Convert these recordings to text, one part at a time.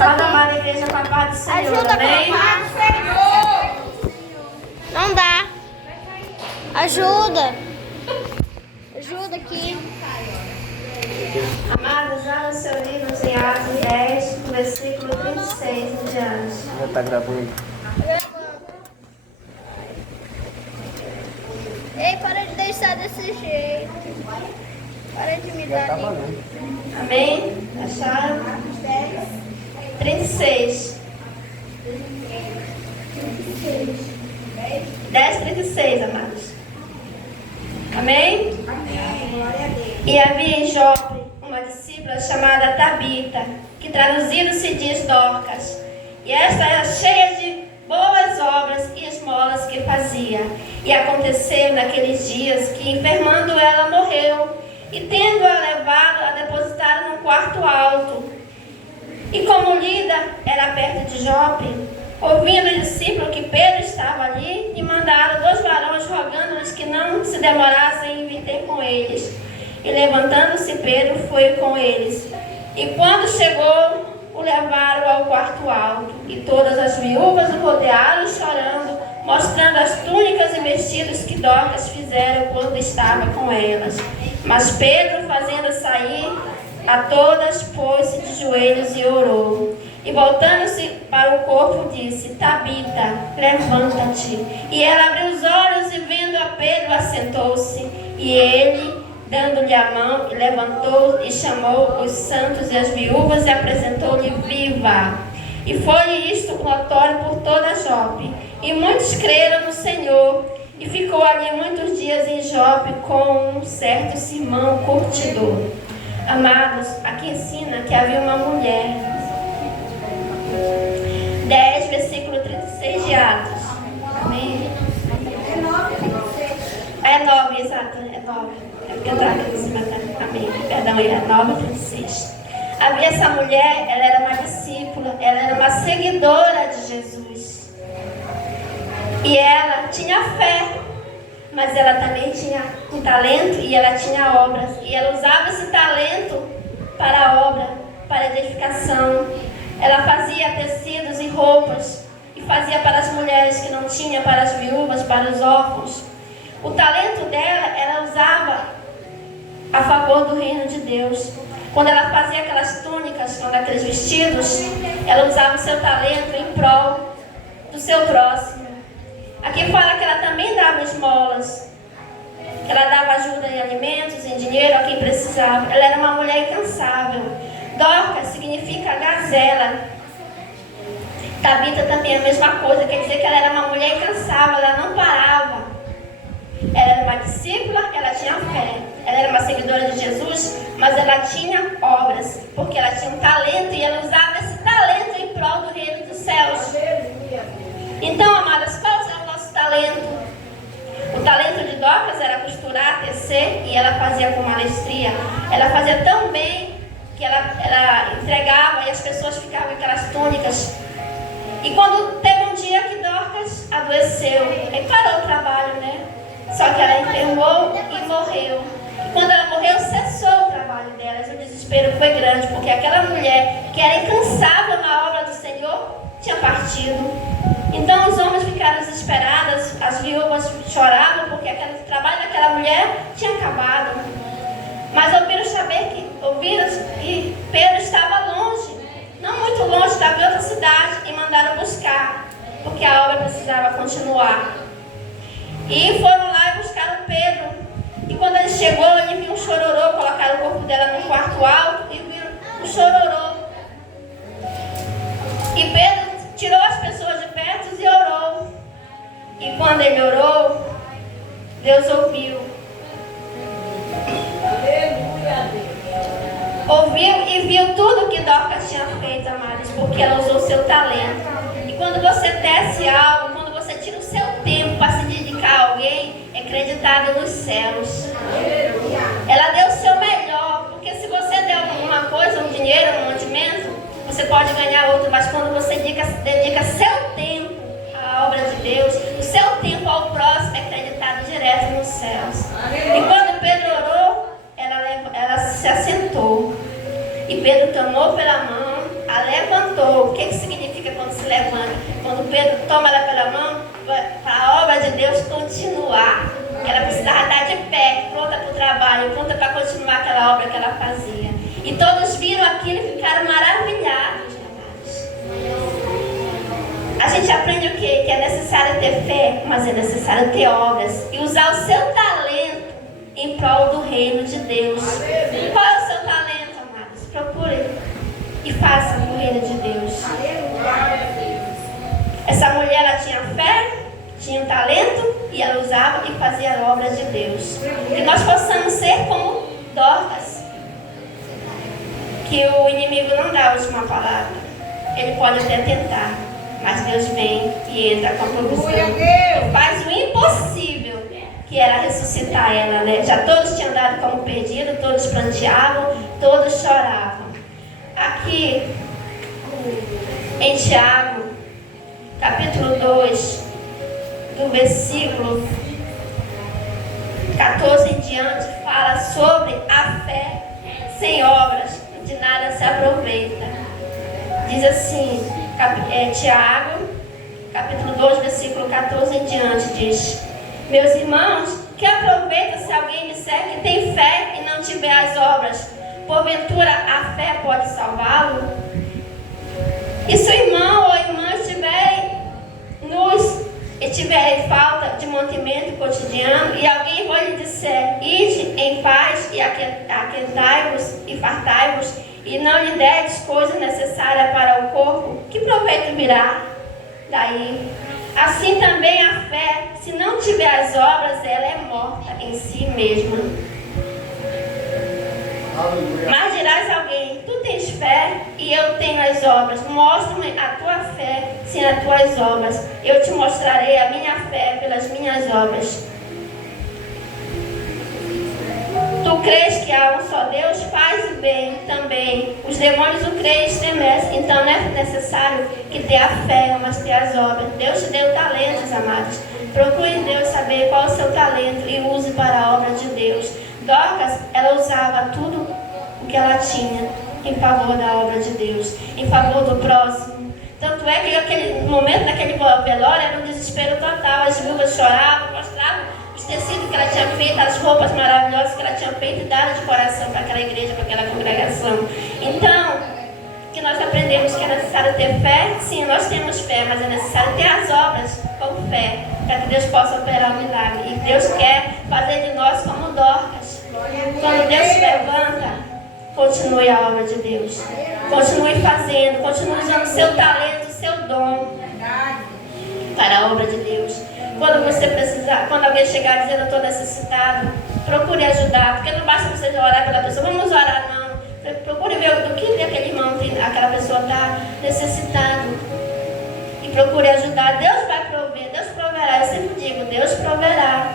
Pode amar a igreja com a paz do Senhor. Ajuda Amém? com a paz do Senhor. Não dá. Ajuda. Ajuda aqui. Amados, já no seu livro em Atos 10, versículo 36 em diante. Já está gravando. Ei, para de deixar desse jeito. Para de me Já dar. está valendo. Amém? Acharam? 36. 10:36, amados. Amém? E havia em Jope uma discípula chamada Tabita, que traduzido se diz Dorcas. E esta era cheia de boas obras e esmolas que fazia. E aconteceu naqueles dias que, enfermando ela, morreu, e tendo-a levado, a depositaram num quarto alto. E como Lida era perto de Jope, ouvindo o discípulo que Pedro estava ali, lhe mandaram 2 varões, rogando-lhes que não se demorassem em vir ter com eles. E levantando-se, Pedro foi com eles. E quando chegou, o levaram ao quarto alto. E todas as viúvas o rodearam, chorando, mostrando as túnicas e vestidos que Dorcas fizeram quando estava com elas. Mas Pedro, fazendo sair a todas, pôs-se de joelhos e orou. E voltando-se para o corpo, disse: Tabita, levanta-te. E ela abriu os olhos e, vendo a Pedro, assentou-se. E ele, dando-lhe a mão, levantou e chamou os santos e as viúvas e apresentou-lhe viva. E foi isto notório por toda Jope. E muitos creram no Senhor. E ficou ali muitos dias em Jope com um certo Simão curtidor. Amados, aqui ensina que havia uma mulher. 10, versículo 36 de Atos. Amém? É 9, exato, é 9. É porque está aqui em cima, tá? Amém. Perdão, é 9, 36. Havia essa mulher, ela era uma discípula, ela era uma seguidora de Jesus. E ela tinha fé, mas ela também tinha um talento e ela tinha obras. E ela usava esse talento para a obra, para a edificação. Ela fazia tecidos e roupas e fazia para as mulheres que não tinham, para as viúvas, para os órfãos. O talento dela, ela usava a favor do reino de Deus. Quando ela fazia aquelas túnicas, aqueles vestidos, ela usava o seu talento em prol do seu próximo. Aqui fala que ela também dava esmolas, que ela dava ajuda em alimentos, em dinheiro a quem precisava. Ela era uma mulher incansável. Dorcas significa gazela. Tabita também é a mesma coisa, quer dizer que ela era uma mulher incansável, ela não parava. Ela era uma discípula, ela tinha fé. Ela era uma seguidora de Jesus, mas ela tinha obras, porque ela tinha um talento e ela usava esse talento em prol do reino dos céus. Então, amadas, qual é o nosso talento? O talento de Dorcas era costurar, tecer, e ela fazia com maestria. Ela fazia tão bem que ela entregava e as pessoas ficavam com aquelas túnicas. E quando teve um dia que Dorcas adoeceu, e parou o trabalho, né? Só que ela enfermou e morreu. E quando ela morreu, cessou o trabalho dela. E o desespero foi grande, porque aquela mulher que era incansável na obra do Senhor tinha partido. Então os homens ficaram desesperados, as viúvas choravam porque o trabalho daquela mulher tinha acabado. Mas ouviram que Pedro estava longe, não muito longe, estava em outra cidade, e mandaram buscar, porque a obra precisava continuar. E foram lá e buscaram Pedro. E quando ele chegou, ele viu um chororô, colocaram o corpo dela num quarto alto e viram um chororô. E Pedro tirou as pessoas de perto e orou. E quando ele orou, Deus ouviu. Ouviu e viu tudo que Dorcas tinha feito, amados, porque ela usou o seu talento. E quando você tece algo, quando você tira o seu tempo para se dedicar a alguém, é creditado nos céus. Ela deu o seu melhor, porque se você der alguma coisa, um dinheiro, um mantimento, você pode ganhar outro, mas quando você dedica seu tempo à obra de Deus, o seu tempo ao próximo é creditado direto nos céus. E quando Pedro orou, ela se assentou. E Pedro tomou pela mão, a levantou que significa quando se levanta? Quando Pedro toma ela pela mão, para a obra de Deus continuar. Que ela precisava estar de pé, pronta para o trabalho, pronta para continuar aquela obra que ela fazia. E todos viram aquilo e ficaram maravilhados, amados. A gente aprende o quê? Que é necessário ter fé, mas é necessário ter obras. E usar o seu talento em prol do reino de Deus. Qual é o seu talento, amados? Procure e faça o reino de Deus. Essa mulher, ela tinha fé, tinha um talento e ela usava e fazia a obra de Deus. Que nós possamos ser como Dorcas. Que o inimigo não dá a última palavra. Ele pode até tentar, mas Deus vem e entra com a provisão. E faz o impossível, que era ressuscitar ela, né? Já todos tinham dado como perdido, todos pranteavam, todos choravam. Aqui, em Tiago, capítulo 2, do versículo 14 em diante, fala sobre a fé sem obras, de nada se aproveita. Diz assim, Tiago, capítulo 2, versículo 14 em diante, diz: meus irmãos, que aproveita se alguém disser que tem fé e não tiver as obras? Porventura a fé pode salvá-lo? E se o irmão ou a irmã tiverem falta de mantimento cotidiano, e alguém vai lhe disser: ide em paz e aquentai-vos e fartai-vos, e não lhe deres coisa necessária para o corpo, que proveito virá daí? Assim também a fé, se não tiver as obras, ela é morta em si mesma. Mas dirás a alguém: tu tens fé e eu tenho as obras. Mostra-me a tua fé sem as tuas obras. Eu te mostrarei a minha fé pelas minhas obras. Tu crês que há um só Deus? Faz o bem também. Os demônios o creem e estremecem. Então não é necessário que tenha a fé, mas ter as obras. Deus te deu talentos, amados. Procure em Deus saber qual é o seu talento e use para a obra de Deus. Dorcas, ela usava tudo o que ela tinha em favor da obra de Deus, em favor do próximo. Tanto é que aquele momento, naquele velório, era um desespero total. As viúvas choravam, mostravam os tecidos que ela tinha feito, as roupas maravilhosas que ela tinha feito e daram de coração para aquela igreja, para aquela congregação. Então, que nós aprendemos que é necessário ter fé. Sim, nós temos fé, mas é necessário ter as obras com fé, para que Deus possa operar o milagre. E Deus quer fazer de nós como Dorcas. Quando Deus se levanta, continue a obra de Deus. Continue fazendo, continue usando o seu talento, o seu dom para a obra de Deus. Quando você precisar, quando alguém chegar dizendo: eu estou necessitado, procure ajudar, porque não basta você orar pela pessoa. Vamos orar, não. Procure ver do que aquele irmão, aquela pessoa está necessitado, e procure ajudar. Deus vai prover, Deus proverá. Eu sempre digo: Deus proverá.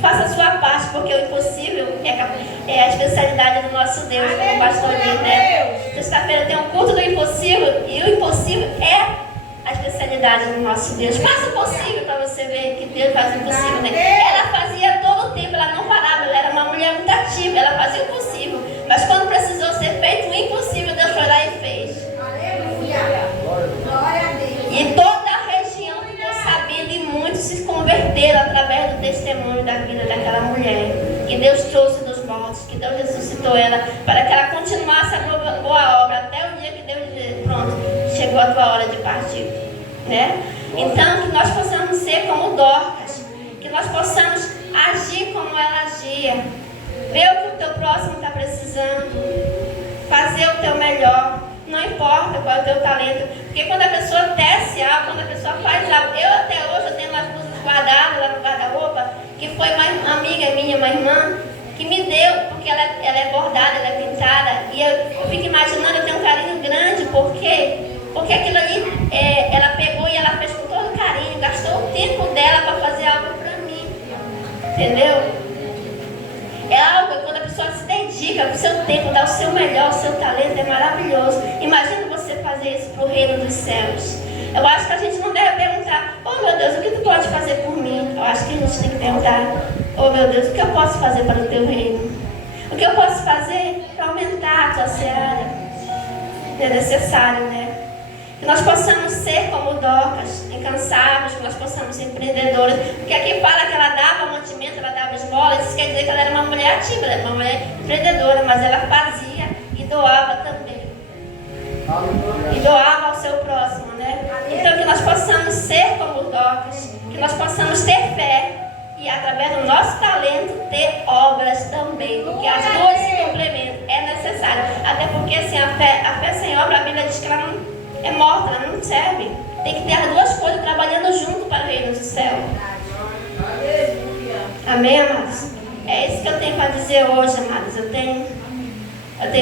Faça a sua parte, porque o impossível é a especialidade do nosso Deus, como o pastor diz, né? Sexta-feira tem um culto do impossível, e o impossível é a especialidade do nosso Deus. Faça o possível para você ver que Deus faz o impossível, né? Ela fazia todo o tempo, ela não parava, ela era uma mulher muito ativa, ela fazia o possível. Mas quando precisou ser feito o impossível, Deus foi lá e fez. Aleluia! Glória a Deus! E toda a região ficou sabendo, e muitos se converteram através do testemunho da vida daquela mulher. Que Deus trouxe dos mortos, que Deus ressuscitou ela, para que ela continuasse a boa obra, até o dia que Deus disse: pronto, chegou a tua hora de partir, né? Então, que nós possamos ser como Dorcas, que nós possamos agir como ela agia, ver o que o teu próximo está precisando, fazer o teu melhor. Não importa qual é o teu talento, porque quando a pessoa tece algo, quando a pessoa faz algo, eu até hoje eu tenho umas blusas guardadas lá no guarda-roupa, que foi uma amiga minha, uma irmã, que me deu, porque ela é bordada, ela é pintada, e eu fico imaginando, eu tenho um carinho grande, porque aquilo ali, ela pegou e ela fez com todo carinho, gastou o tempo dela para fazer algo para mim, entendeu? É algo, quando a pessoa se dedica com o seu tempo, dá o seu melhor, o seu talento, é maravilhoso. Imagina você fazer isso para o reino dos céus. Eu acho que a gente não deve perguntar: oh meu Deus, o que tu pode fazer por mim? Eu acho que a gente tem que perguntar: oh meu Deus, o que eu posso fazer para o teu reino? O que eu posso fazer para aumentar a tua seara? É necessário, né? Que nós possamos ser como Dorcas, incansáveis, que nós possamos ser empreendedoras. Porque aqui fala que ela dava mantimento, ela dava esmola, isso quer dizer que ela era uma mulher ativa, uma mulher empreendedora, mas ela fazia e doava também. E doava ao seu próximo, né? Então que nós possamos ser como Dorcas, que nós possamos ter fé e através do nosso talento ter obras também, porque as duas se complementam, é necessário. Até porque assim, a fé sem obra, a Bíblia diz que ela não é morta, ela não serve. Tem que ter as duas coisas trabalhando junto para o reino do céu. Amém, amados? É isso que eu tenho para dizer hoje, amados. Eu tenho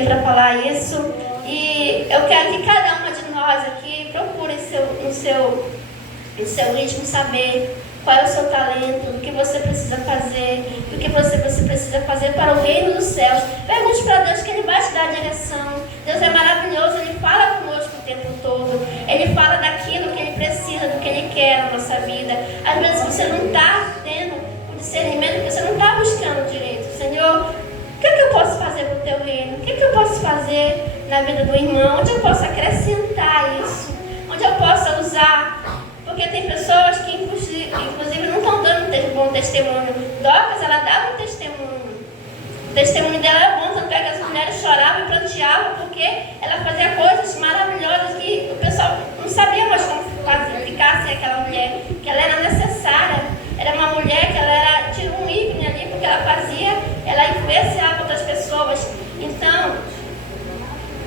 para falar isso. E eu quero que cada uma de nós aqui procure no seu ritmo saber qual é o seu talento, o que você precisa fazer, o que você precisa fazer para o reino dos céus. Pergunte para Deus que Ele vai te dar a direção. Deus é maravilhoso, Ele fala conosco o tempo todo. Ele fala daquilo que Ele precisa, do que Ele quer na nossa vida. Às vezes você não está tendo o discernimento, você não está buscando direito. Senhor, o que eu posso fazer para o Teu reino? O que eu posso fazer na vida do irmão? Onde eu posso acrescentar isso? Onde eu posso usar? Porque tem pessoas que inclusive não estão dando um bom testemunho. Dorcas, ela dava um testemunho. O testemunho dela era bom, tanto é que as mulheres choravam e pranteavam, porque ela fazia coisas maravilhosas que o pessoal não sabia mais como ficar sem aquela mulher, que ela era necessária. Era uma mulher que ela tirou um ícone ali, porque ela influenciava outras pessoas. Então,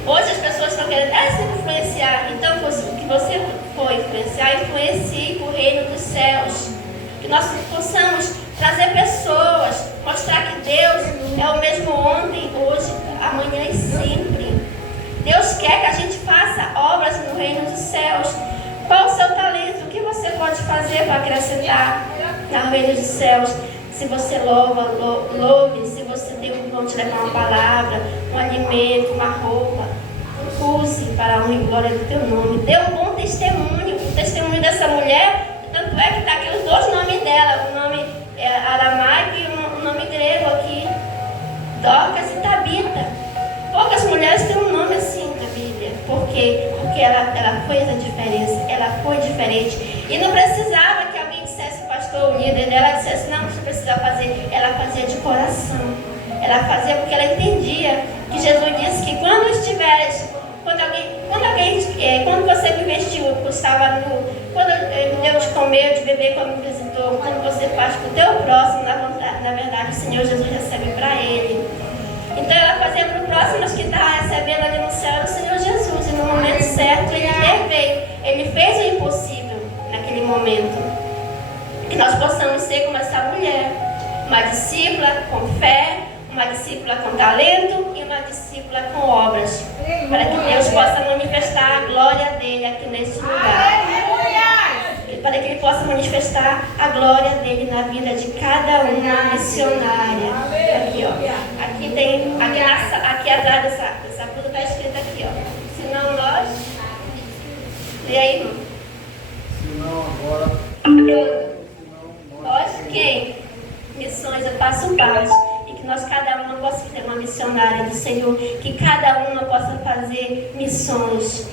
hoje as pessoas estão querendo se influenciar. Então, o que você for influenciar, influencie o reino dos céus. Que nós possamos trazer pessoas, mostrar que Deus é o mesmo ontem, hoje, amanhã e sempre. Deus quer que a gente faça obras no reino dos céus. Qual o seu talento? O que você pode fazer para acrescentar no reino dos céus? Se você louve, se você tem um dom de levar uma palavra, um alimento, uma roupa, use para a honra e glória do teu nome. Dê um bom testemunho. O testemunho dessa mulher, tanto é que está aqui os dois nomes dela, o nome aramaico e o nome grego aqui, Dorcas e Tabita. Poucas mulheres têm um nome assim na Bíblia. Por quê? Porque ela fez a diferença, ela foi diferente. E não precisava que alguém dissesse, o pastor, o líder dela, dissesse, não, você precisa fazer. Ela fazia de coração. Ela fazia porque ela entendia que Jesus disse que quando você me vestiu, estava nu, quando me deu de comer, de beber, quando me visitou, quando você faz para o teu próximo, na verdade, o Senhor Jesus recebe para ele. Então ela fazia para o próximo, mas que está recebendo ali no céu era o Senhor Jesus. E no momento certo ele veio. Ele fez o impossível naquele momento. Que nós possamos ser como essa mulher, uma discípula com fé, uma discípula com talento e uma discípula com obras, para que Deus possa manifestar a glória dele aqui neste lugar. Para que ele possa manifestar a glória dele na vida de cada uma missionária. Aqui, ó. Aqui atrás dessa fruta está escrito aqui, ó. Senão nós. E aí, irmão? Senão agora. Nós quem? Missões, eu faço parte. E que nós, cada uma, possa ser uma missionária do Senhor. Que cada uma possa fazer missões.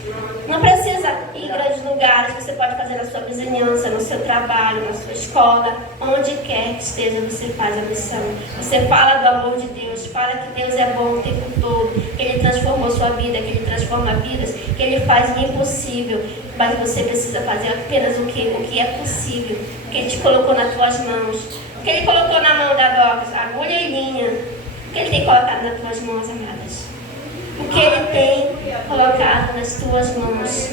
Não precisa ir em grandes lugares. Você pode fazer na sua vizinhança, no seu trabalho, na sua escola. Onde quer que esteja, você faz a missão. Você fala do amor de Deus. Fala que Deus é bom o tempo todo. Que Ele transformou sua vida, que Ele transforma vidas. Que Ele faz o impossível. Mas você precisa fazer apenas o que é possível. O que Ele te colocou nas tuas mãos. O que Ele colocou na mão da Dorcas, agulha e linha. O que Ele tem colocado nas tuas mãos, amadas? O que Ele tem colocado nas tuas mãos.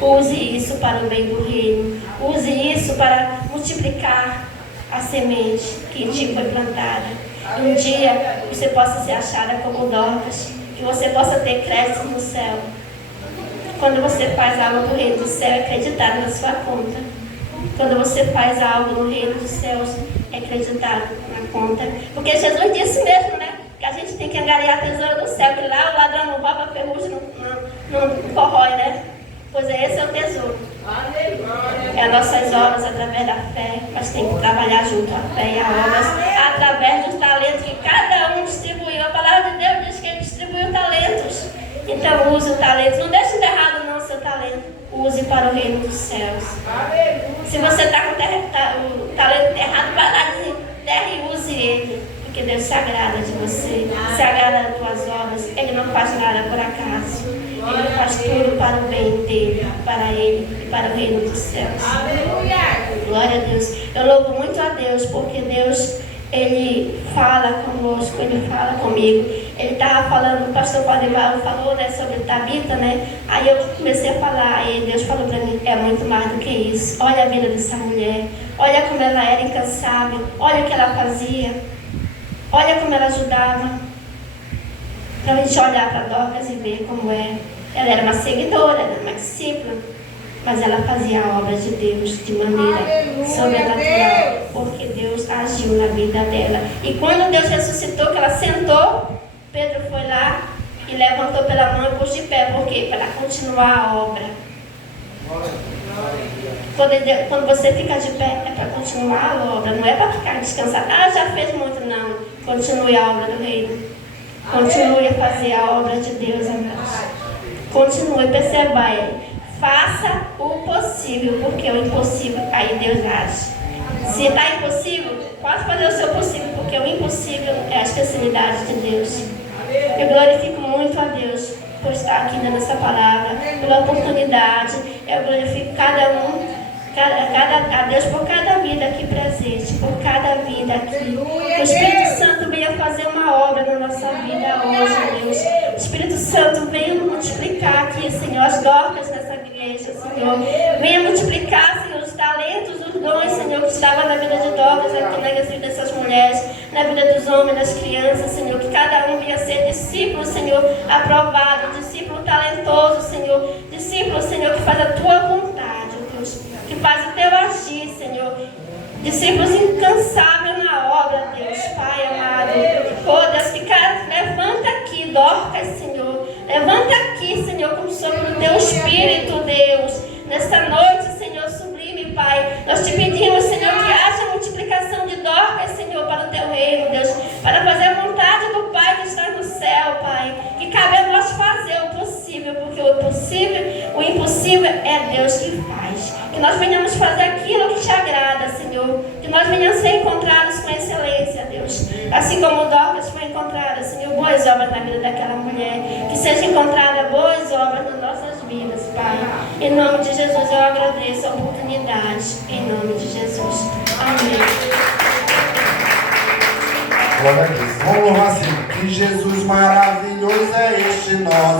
Use isso para o bem do reino. Use isso para multiplicar a semente que em ti foi plantada. Um dia você possa ser achada como Dorcas. Que você possa ter crédito no céu. Quando você faz algo no reino do céu, é acreditado na sua conta. Quando você faz algo no reino dos céus, é acreditado na conta. Porque Jesus disse mesmo, né? Que a gente tem que angariar a tesoura do céu. Que lá o ladrão não rouba, a ferrugem não corrói, né? Pois esse é o tesouro. É as nossas obras através da fé. Mas tem que trabalhar junto à fé e a obras através dos talentos que cada um distribuiu. A palavra de Deus diz que Ele distribuiu talentos. Então use o talento. Não deixe de errado não o seu talento. use para o reino dos céus. Se você está com o talento errado, vai lá de terra e use ele. Porque Deus se agrada de você, se agrada das tuas obras. Ele não faz nada por acaso. Ele faz tudo para o bem dele, para ele e para o reino dos céus. Glória a Deus. Eu louvo muito a Deus, porque Deus, Ele fala conosco, Ele fala comigo. Ele estava falando, o pastor Valdemar falou, né, sobre Tabita, né? Aí eu comecei a falar, e Deus falou para mim, é muito mais do que isso. Olha a vida dessa mulher, olha como ela era incansável, olha o que ela fazia, olha como ela ajudava. Para a gente olhar para Dorcas e ver como é. Ela era uma seguidora, era uma discípula, mas ela fazia a obra de Deus de maneira sobrenatural, porque Deus agiu na vida dela. E quando Deus ressuscitou, que ela sentou, Pedro foi lá e levantou pela mão e pôs de pé. Por quê? Para continuar a obra. Quando você fica de pé, é para continuar a obra, não é para ficar descansado. Ah, já fez muito, não. Continue a obra do reino. Continue a fazer a obra de Deus, amados. Continue, perceba ele. Faça o possível, porque o impossível, aí Deus age. Se está impossível, pode fazer o seu possível, porque o impossível é a especialidade de Deus. Eu glorifico muito a Deus por estar aqui dando essa palavra, pela oportunidade. Eu glorifico a Deus por cada vida aqui presente, por cada vida aqui. O Espírito Santo venha fazer uma obra na nossa vida hoje, Deus. O Espírito Santo venha multiplicar aqui, Senhor, as Dorcas nessa igreja, Senhor. Venha multiplicar, Senhor, os talentos, os dons, Senhor, que estavam na vida de Dorcas aqui na vida dessas mulheres, na vida dos homens, das crianças, Senhor. Que cada um venha ser discípulo, Senhor, aprovado, discípulo talentoso, Senhor. Discípulo, Senhor, que faz a tua vontade, Deus. Que faz o teu agir, Senhor. Discípulos incansáveis na obra, Deus, Pai amado. Oh, Deus, que levanta aqui, Dorcas, Senhor. Levanta aqui, Senhor, como sobre o teu Espírito, Deus. Nesta noite, Senhor, sublime, Pai. Nós te pedimos, Senhor, que haja multiplicação de Dorcas, Senhor, para o teu reino, Deus. Para fazer a vontade do Pai que está no céu, Pai. Que cabe a nós fazer o possível, porque o impossível é Deus que faz. Que nós venhamos fazer aquilo que te agrada, Senhor. Que nós venhamos ser encontrados com excelência, Deus. Assim como Dorcas foi encontrada, Senhor, boas obras na vida daquela mulher. Que seja encontrada boas obras nas nossas vidas, Pai. Em nome de Jesus eu agradeço a oportunidade. Em nome de Jesus. Amém. Glória a Deus. Vamos louvar assim. Que Jesus maravilhoso é este nós.